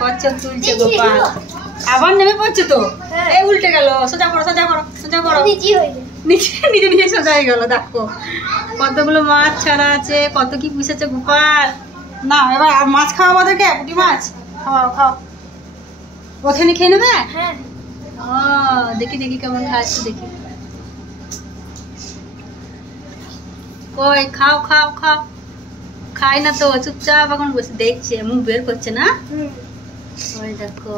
কচ্ছপ তুলছে গোপাল, আবার নেমে পড়ছে তো, এই উল্টে গেল, সোজা করো সোজা করো সোজা করো, নিচে নিজে নিজে সোজা হয়ে গেল। দেখো কতগুলো মাছ ছাড়া আছে, কত কি পুষেছে গোপাল। না এবার মাছ খাওয়া আমাদেরকে, পুঁটি মাছ খাওয়াও, খাও। ওখানে খেয়ে নেবে? হ্যাঁ। ও দেখি দেখি কেমন খাচ্ছে দেখি। কই খাও খাও খাও। খাই না তো, চুপচাপ এখন বসে দেখছে, মুখ বের করছে না। ওই দেখো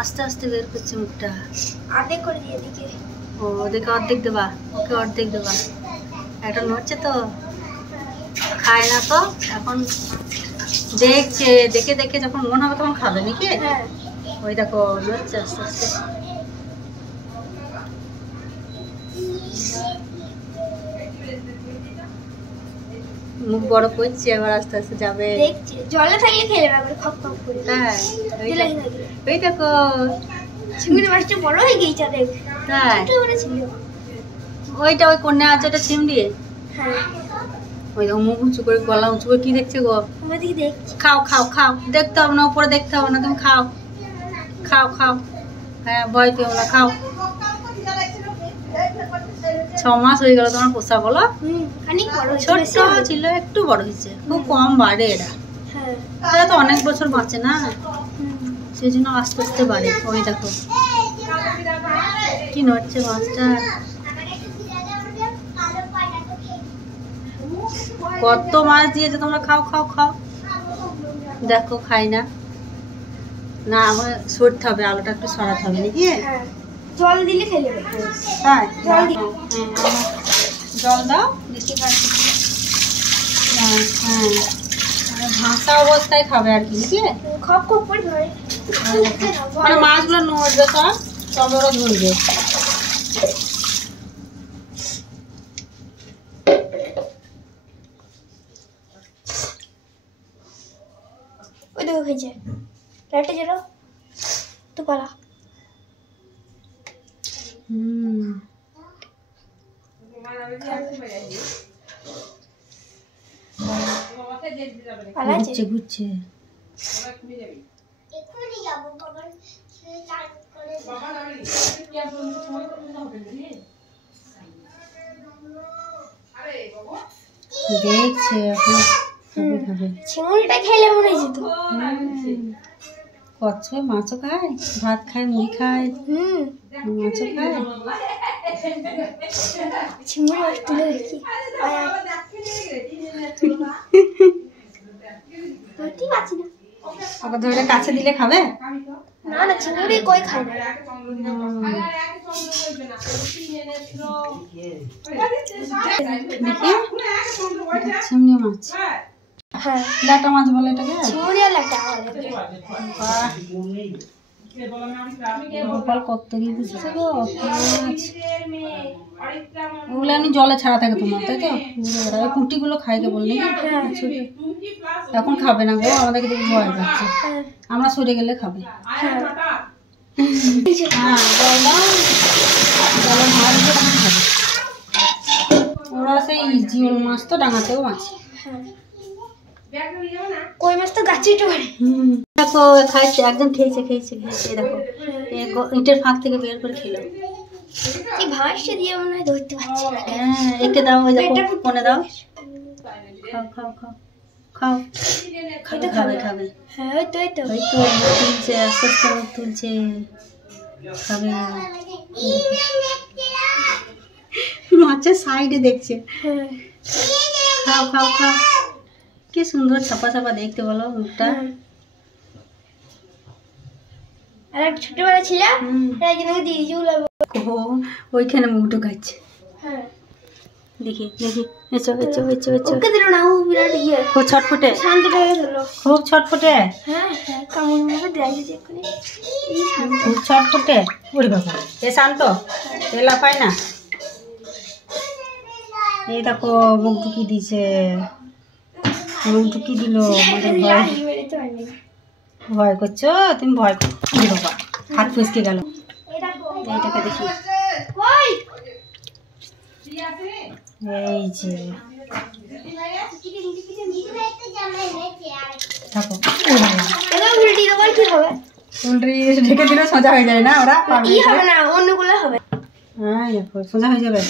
আস্তে আস্তে বের করছে মুখটা। অর্ধেক করে দিয়ে দিকে। ও ওদেরকে অর্ধেক দেবা, ওকে অর্ধেক দেবা। একটা নড়ছে তো, খায় না তো এখন দেখছে, দেখে দেখে যখন মন হবে তখন খাবে নাকি। ওই দেখো নড়ছে আস্তে আস্তে। মুখ বড় করছে, আবার আস্তে আস্তে যাবে। দেখছি জলে থাকলে খেলে আবার খপ খপ করে। তাই ওই দেখো চিংড়ি মাছটা বড় হয়ে গেছে দেখ। তাই ছোট বড় ছিল। ওইটা ওই কোণে আছে, ওটা ছিম দিয়ে। হ্যাঁ ওই দেখো মুখ উঁচু করে, গলা উঁচু করে কি দেখছে গো। আমাদেরকে দেখছি। খাও খাও খাও, দেখতে হবে না, উপরে দেখতে হবে না, তুমি খাও খাও খাও। হ্যাঁ ভয় পেও না, খাও। 6 মাস হয়ে গেল তোমার পোষা, বলো। ছোট ছিল, একটু বড় হয়েছে, খুব কম বাড়ে এরা। এরা তো অনেক বছর বাঁচে না, সেই জন্য আস্তে আস্তে বাড়ে। ওই দেখো কি নড়ছে মাছটা। কত মাছ দিয়েছে, তোমরা খাও খাও খাও। দেখো খাই না, না আমার সরতে হবে, আলোটা একটু সরাতে হবে নাকি। জল দিলে খেলে তাই জল দিলে। জল দাও বেশি খাচ্ছি। হ্যাঁ হ্যাঁ ভাসা অবস্থায় খাবে আর কি নাকি। খপ খপ করে ধরে মানে মাছগুলো নড়বে, সব ওরা ধরবে। ওই দেখো খেয়েছে লাইটে জেরো তো পালা। ঘুরছে ঘুরছে। দেখছে এখন খাবে। চিংড়িটা খেলে মনে হয়েছে তো। কচ্ছপ মাছও খায়, ভাত খায়, মুড়ি খায়, মাছও খায়। চিংড়ি মাছ তুলে দেখি। ধরতেই পারছি না। ওকে ধরে কাছে দিলে খাবে না না, চিংড়ি কই খায় না। চিংড়ি মাছ, হ্যাঁ লাটা মাছ বলে এটাকে। চিংড়ি আর লাটা বলে। গোপাল কত কি বুঝেছে গো মাছ। ওগুলো এমনি জলে ছাড়া থাকে তোমার, তাই তো। ওই পুঁটিগুলো খাই কে বললি, এখন খাবে না গো, আমাদেরকে দেখে ভয় পাচ্ছে। আমরা সরে গেলে খাবে। হ্যাঁ জল দাও, জলে মাছ দিয়ে তখন খাবে। ওরা সেই জিওল মাছ তো ডাঙাতেও আছে। কই মাছ তো গাছে উঠে পড়ে। দেখো খাইছে, একদম খেয়েছে খেয়েছে খেয়েছে। দেখো ইটের ফাঁক থেকে বের করে খেলো। এই ভাঁজটা দিয়ে মনে হয় ধরতে পারছি না। হ্যাঁ একে দাও, ওই দেখো কোনে দাও। খাও খাও খাও খাও, খাবে খাবে খাবে। হ্যাঁ ওই তো ওই তো মুখ তুলছে, আস্তে আস্তে মুখ তুলছে, খাবে। মাছের সাইডে দেখছে। খাও খাও খাও, কি সুন্দর ছাপা ছাপা দেখতে বলো মুখটা। আর একটা ছোটবেলা ছিল, ওইখানে মুখ ঢুকাচ্ছে। দেখি দেখি, এসো এসো এসো এসো। ওকে দিল না, ও বিরাট ইয়ে খুব ছটফটে, শান্তিটা হলো খুব ছটফটে। হ্যাঁ হ্যাঁ কামড় মুখে দেয় যে করে খুব ছটফটে। ওরে বাবা এ শান্ত, এ লাফায় না। এই দেখো মুখ ঢুকি দিছে, মুখ ঢুকি দিল। ভয় করছো তুমি, ভয় করছো বাবা, হাত ফসকে গেল। এইটাকে দেখি, এই যে থাকো এবার উল্টি দেবার কি হবে? উল্টি ঢেকে দিলে সোজা হয়ে যায় না ওরা ই হবে না, অন্যগুলো হবে। হ্যাঁ দেখো সোজা হয়ে যাবে।